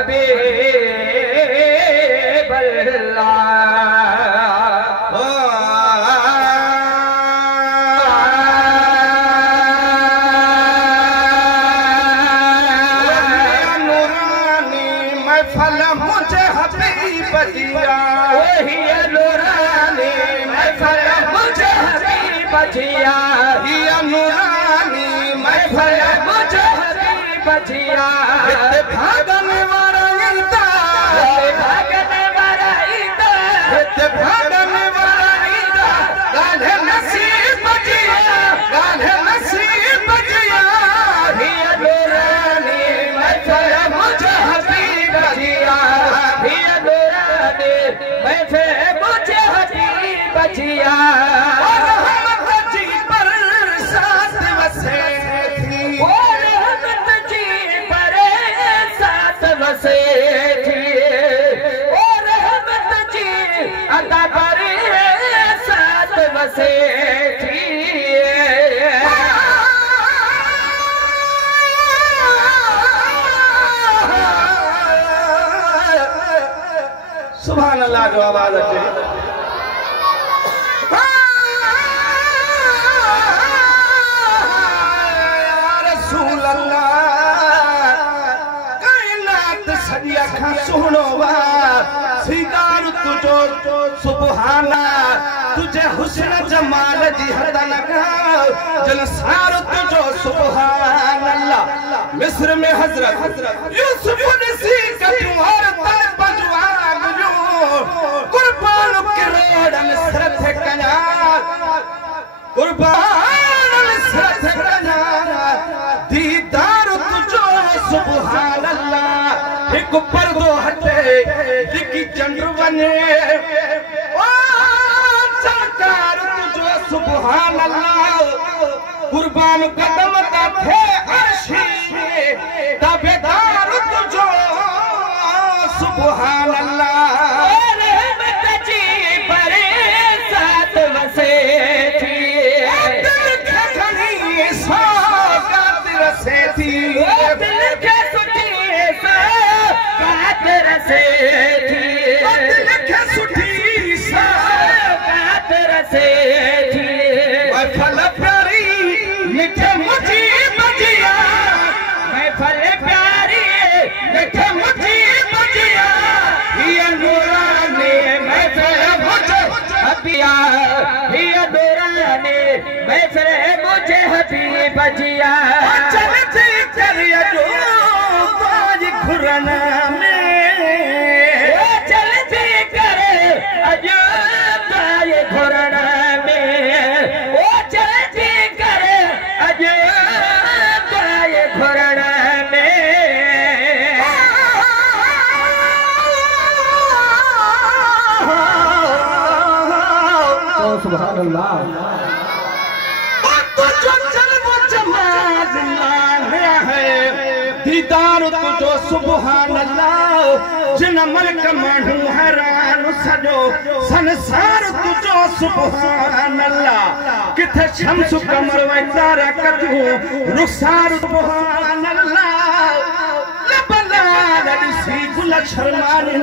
हबीब अल्लाह नूरानी महफल मुझे हबीब दिया वही नूरानी महफल मुझे हबीब दिया नूरानी महफल मुझे बचिया भागने वाला ईदा भागने वाला ईदा भागने वाला ईदा गाढ़े नसीब बचिया गाढ़े नसीब बचिया हिया नूरानी महफल मुझे हबीब बचिया हिया नूरानी महफल मुझे हबीब बचिया और हम बची पर साथ वसे थी वसे थी और रहमत जी अदा करे साथ वसे थी सुभान अल्लाह जो आवाज अचे रसूल अल्लाह सुनो सीगार तुझो सुबहाना तुझे हुस्न जमाल जी हद लगा जलसार तुझो सुबहान अल्लाह मिस्र में हजरत यूसुफ ने सीख तुम्हार तन बजवान जो कुर्बान किरोड़ मिस्र थे कन्या कुर्बान मिस्र थे कन्या दीदार तुझो सुबहान अल्लाह एक पर्दो हटे दिखी चंद्र बने ओ सरकार तुझो सुभान अल्लाह कुर्बान कदम का थे अर्शी ताबेदार तुझो सुभान अल्लाह रहमत जी परे साथ वसे थी दिल के घनी सौगात रसे थी दिल के रसे थी दिल के सुठी साथ रसे थी महफल प्यारी मिठे मुझी बजिया महफल प्यारी मिठे मुझी बजिया हिया नूरानी महफल मुझे हबिया हिया नूरानी महफल मुझे हबीब बजिया चलती करिया जो बाज खुरना सुभान अल्लाह दीदार तुझो सुभान अल्लाह जिन मलक माण्हू हैरान सजो संसार तुझो सुभान अल्लाह किथे शम्स कमर व तारा कतू रुखसार सुभान अल्लाह लबला सी गुल शर्मानी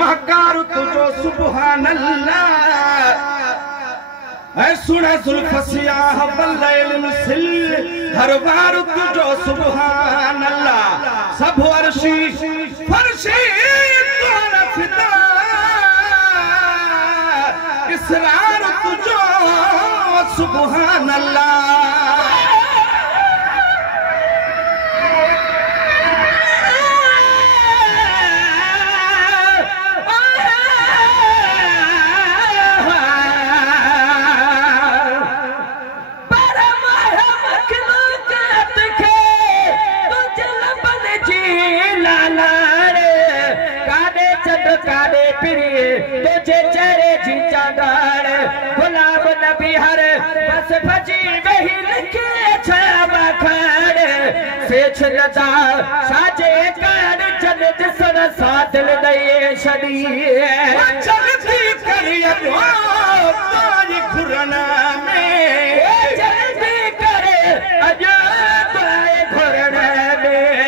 महकार तुझो सुभान अल्लाह ऐ सुना जुल्फसियाह बल्लैल मिसिल हर बार तुझो सुभान अल्लाह सब अर्शी फर्शी तोरा फिदा इसरार तुझो सुभान अल्लाह काले पिरिए तुझे चेहरे जी चांदाड़ गुलाब नबी हर बस भजी वही लिखे छावा खाड़ सेछ लदा साजे काड़ चल जिसन सादल दये शदी चलती करिया ताज खुरना में जल्दी करे अजा ताए खुरना में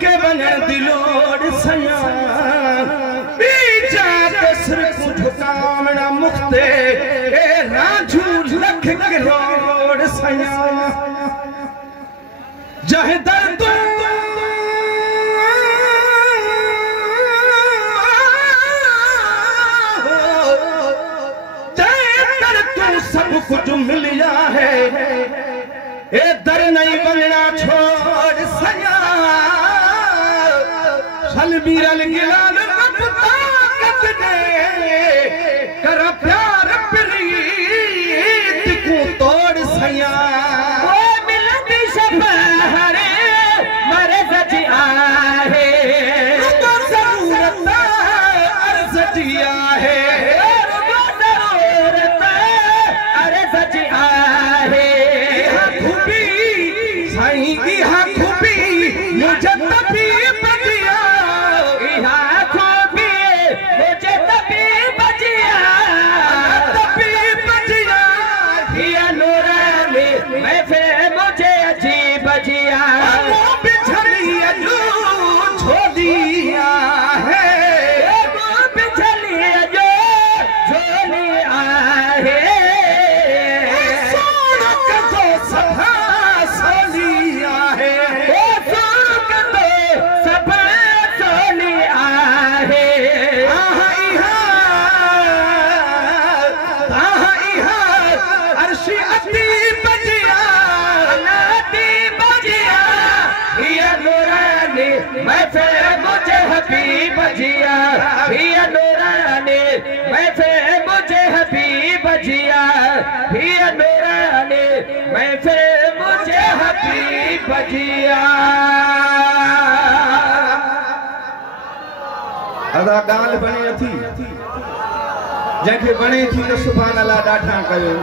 मके वञण दी लोड़ सया बीजा ते सिर को झुकावण मुख्ते ए राजू लख करोड़ सया जह दर्द सब कुछ मिलिया है ए दर नहीं बनना छोड़ सया सल बीरल गिलाल रब ताकत दे कर प्यार प्रीत को तोड़ सया वो मिलती शफारे मरे सची आहे तो जरूरत अर्ज दिया है बजिया हिया नूरानी मैं फिर मुझे हबीब बजिया हिया नूरानी मैं फिर मुझे हबीब बजिया अदा गाल बने थी जैसे बने थी तो सुभान अल्लाह डाठा कयो